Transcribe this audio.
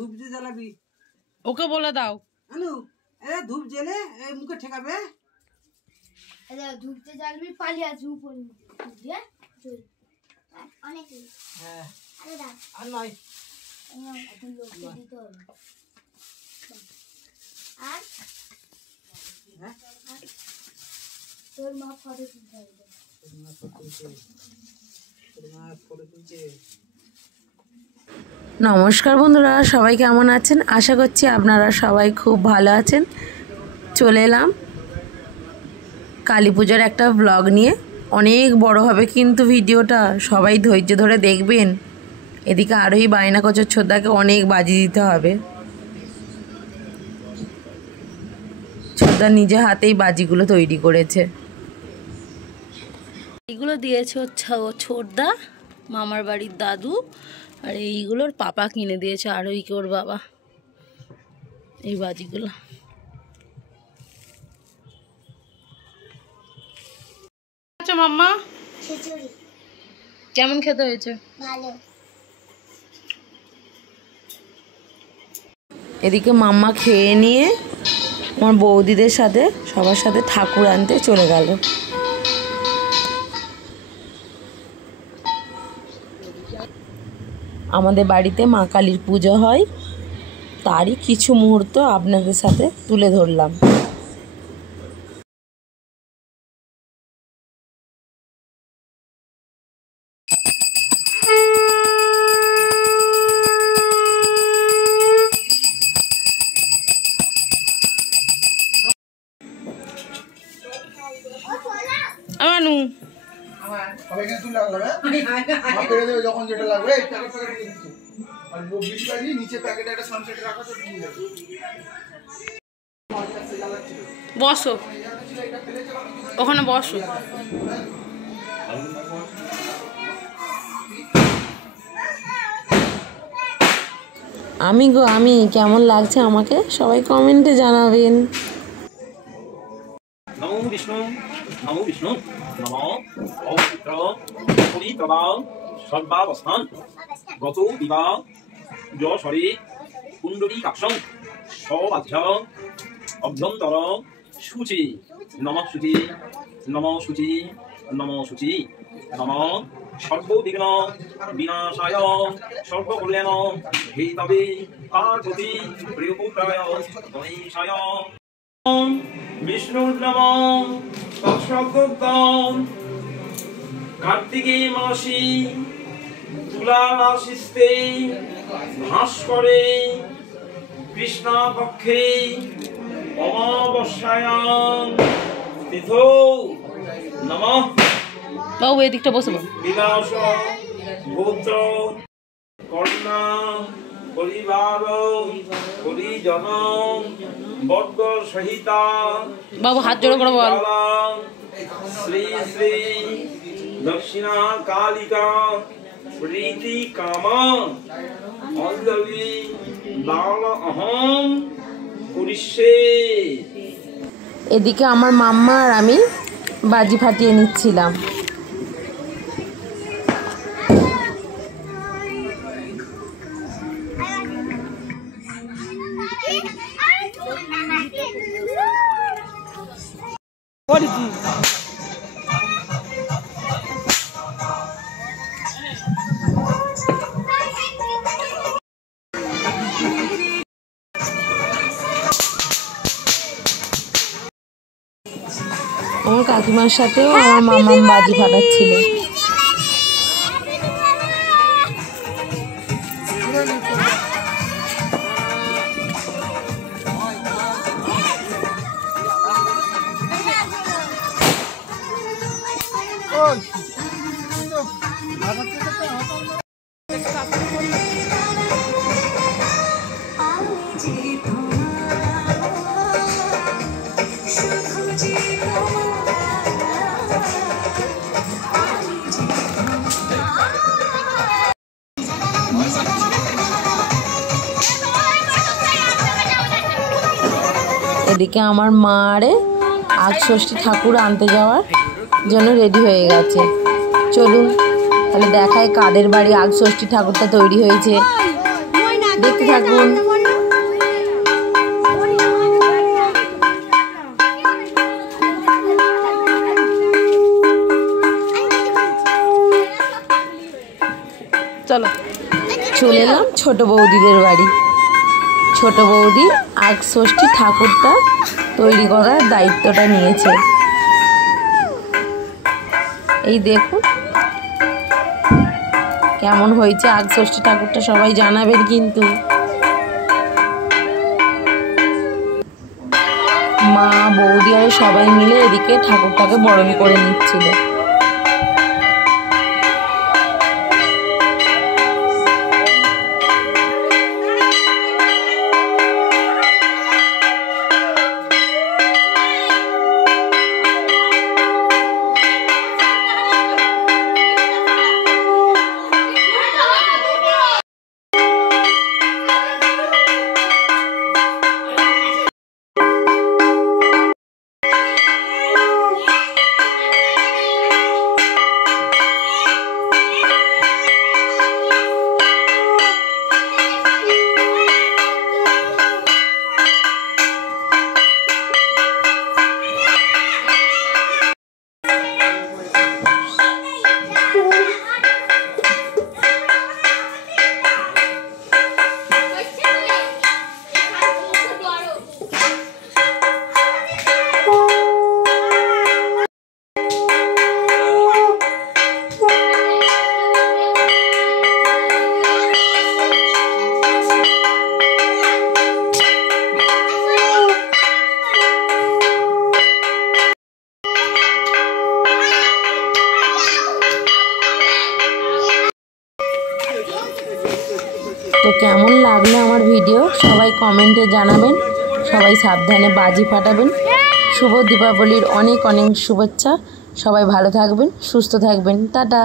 ধূপ দিয়ে জ্বালাবি, ওকে বলে দাও। আনু ধূপ জ্বেলে মুখে ঠেকাবে। ধূপ দিয়ে জ্বালবি, পালিয়ে আসবি উপরে দিয়ে অনেক। হ্যাঁ আর নয়, এখন লোককে দিতে হবে। আর তোর মা ফটো তুলতে হবে। নমস্কার বন্ধুরা, সবাই কেমন আছেন? আশা করছি আপনারা সবাই খুব ভালো আছেন। চলে এলাম কালী পূজার একটা ব্লগ নিয়ে। অনেক বড় হবে কিন্তু ভিডিওটা, সবাই ধৈর্য ধরে দেখবেন। এদিকে আরোহী বায়না করছে ছোদ্দাকে অনেক বাজি দিতে হবে। ছোদ্দা নিজে হাতেই বাজিগুলো তৈরি করেছে। এইগুলো দিয়েছে ছোটদা, মামার বাড়ির দাদু, আর এইগুলোর পাপা কিনে দিয়েছে আরোহীকে ওর বাবা। এই বাজিগুলো আচ্ছা মাম্মা কেমন খেতে হয়েছে? ভালো। এদিকে মাম্মা খেয়ে নিয়ে আমার বৌদিদের সাথে সবার সাথে ঠাকুর আনতে চলে গেল। আমাদের বাড়িতে মা কালীর পুজো হয়, তারই কিছু মুহূর্ত আপনাদের সাথে তুলে ধরলাম। আমানু যখন যেটা লাগবে আর নিচে প্যাকেটে একটা সানসেট রাখা তো দিয়ে যাবে। বসো ওখানে বসো। আমি কেমন লাগছে আমাকে সবাই কমেন্টে জানাবেন। নমো বিষ্ণু নমো বিষ্ণু নমো পবিত্র পবিত্রবা সর্বাবস্থান গত দিবা যশরে কুণ্ডলী কাক্ষং সবাধ্য অভ্যন্তর শুচি নমঃ শুচি নমঃ শুচি নমঃ শুচি নমঃ সর্ববিঘ্ন বিনাশায় সর্বকল্যাণ হেতবে পার্বতী প্রিয়পুত্রায় গণেশায় বিষ্ণুর নাম তৎসৎগম কার্তিকে মাসি তুলা রাশিস্তে ভাস্করে কৃষ্ণা পক্ষে অমাবস্যায়াং তিথৌ নমঃ। বাবু এদিকটা বসে বিলাস পুত্র কন্যা পরিবার পরিজন বর্গ সহিতা বাবু হাত জোড়ো করে বল। শ্রী শ্রী দক্ষিণা কালিকা প্রীতি কামা অঞ্জলি দান অহং পুরিষে। এদিকে আমার মাম্মা আর আমি বাজি ফাটিয়ে নিচ্ছিলাম। আমার কাকিমার সাথেও আমার মামা বাজি ফাটাচ্ছিল। এদিকে আমার মা আরে আগ ষষ্ঠী ঠাকুর আনতে যাওয়ার জন্য রেডি হয়ে গেছে। চলুন তাহলে দেখায় কাদের বাড়ি আগষষ্ঠী ঠাকুরটা তৈরি হয়েছে, দেখতে থাকুন। চলো চলে এলাম ছোট বৌদিদের বাড়ি। ছোট বৌদি আগষষ্ঠী ঠাকুরটা তৈরি করার দায়িত্বটা নিয়েছে। এই দেখুন কেমন হয়েছে আগষষ্ঠী ঠাকুরটা, সবাই জানাবেন কিন্তু। মা বৌদি আর সবাই মিলে এদিকে ঠাকুরটাকে বরণ করে নিচ্ছিল। তো কেমন লাগলো আমার ভিডিও সবাই কমেন্টে জানাবেন। সবাই সাবধানে বাজি ফাটাবেন। শুভ দীপাবলির অনেক অনেক শুভেচ্ছা। সবাই ভালো থাকবেন, সুস্থ থাকবেন। টাটা।